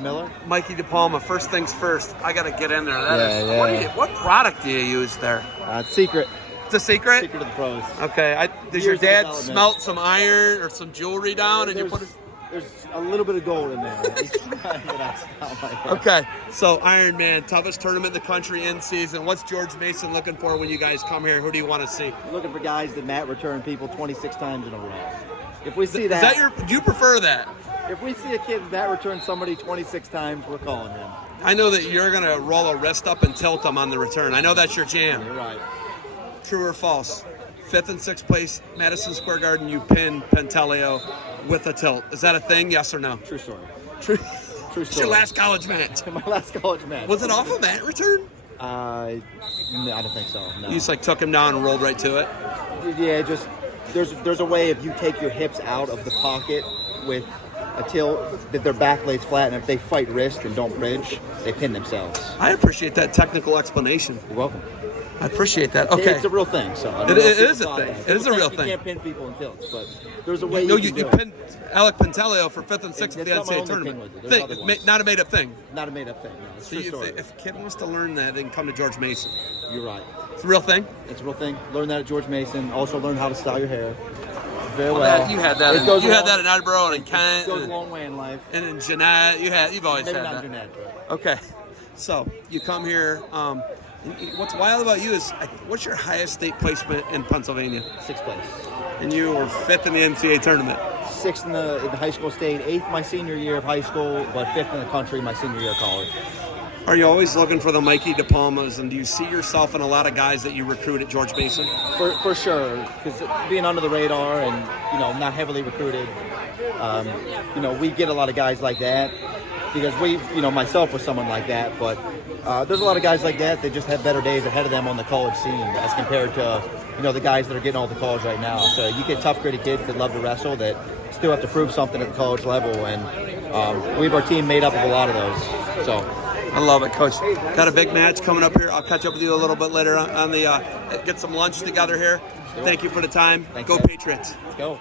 Miller. Mikey DePalma, first things first. I got to get in there. What product do you use there? It's secret. It's a secret? Secret of the pros. Okay. Does your dad smelt some iron or some jewelry down? And you put it? There's a little bit of gold in there. Each time that I smell like that. Okay. So, Ironman, toughest tournament in the country in season. What's George Mason looking for when you guys come here? Who do you want to see? Looking for guys that mat return people 26 times in a row. If we see that. Do you prefer that? If we see a kid mat return somebody 26 times, we're calling him. I know that you're going to roll a wrist up and tilt them on the return. I know that's your jam. You're right. True or false? 5th and 6th place, Madison Square Garden, you pin Pantaleo with a tilt. Is that a thing, yes or no? True story. True story. It's your last college match. My last college match. Was it off a mat return? I don't think so, no. You just took him down and rolled right to it? Yeah, just there's a way if you take your hips out of the pocket with a tilt that their back lays flat, and if they fight wrist and don't bridge, they pin themselves. I appreciate that technical explanation. You're welcome. I appreciate that. Okay. It's a real thing. So it is a thing. It is a real thing. You can't pin people in tilts, but there's a way you pinned Alec Pantaleo for 5th and 6th at the NCAA tournament. Not a made-up thing. Not a made-up thing, no. It's true story. If a kid wants to learn that, they can come to George Mason. You're right. It's a real thing? It's a real thing. Learn that at George Mason. Also learn how to style your hair. Very well. You had that. You had that in Edinburgh and in Kent. It goes a long way in life. And in Jeanette, you've always Maybe had not that. Jeanette, but. Okay, so you come here. What's wild about you is, what's your highest state placement in Pennsylvania? 6th place. And you were 5th in the NCAA tournament. 6th in the high school state, 8th my senior year of high school, but 5th in the country my senior year of college. Are you always looking for the Mikey DePalmas, and do you see yourself in a lot of guys that you recruit at George Mason? For sure, because being under the radar and not heavily recruited, we get a lot of guys like that. Because myself was someone like that, but there's a lot of guys like that just have better days ahead of them on the college scene as compared to the guys that are getting all the college right now. So you get tough, gritty kids that love to wrestle that still have to prove something at the college level, and we have our team made up of a lot of those. So. I love it, Coach. Got a big match coming up here. I'll catch up with you a little bit later on the get some lunch together here. Thank you for the time. Thanks, Go man. Patriots. Let's go.